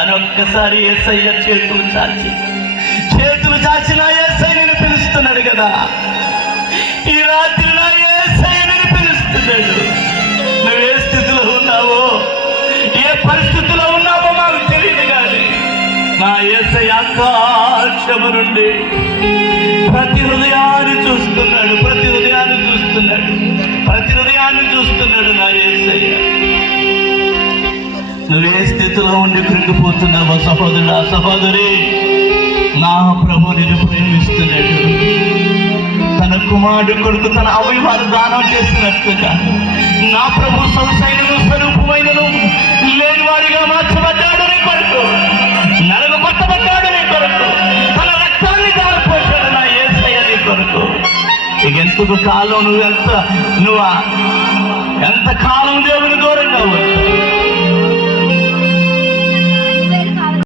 అని ఒక్కసారి యేసయ్య చేతులు చాచి నా యేసయ్య నిన్ను పిలుస్తున్నాడు కదా. ఈ రాత్రి నా యేసయ్య నిన్ను పిలుస్తున్నాడు. నువ్వు ఏ స్థితిలో ఉన్నావో, ఏ పరిస్థితిలో ఉన్నావో మాకు తెలియదు, కానీ మా యేసయ్య ఆకాశము నుండి ప్రతి హృదయాన్ని చూస్తున్నాడు, ప్రతి హృదయాన్ని చూస్తున్నాడు నా యేసయ్య. నువ్వే స్థితిలో ఉండి కృంగిపోతున్నావో సహోదరుడా, సహోదరి, నా ప్రభు నిన్ను ప్రేమిస్తున్నాడు. తన కుమారుడు కొడుకు తన అవయవాలు దానం చేసినట్టుగా నా ప్రభు సౌసైనను స్వరూపమైనను లేని వారిగా మార్చబడ్డాడు నీ కొరకు, నలుగు కొట్టబడ్డాడు నీ కొరకు, తన రక్తాన్ని దారిపోశాడు నా యేసయ్య నీ కొరకు. ఎంతకు కాలం ఎంత కాలం దేవుని దూరంగా ఉంటావు?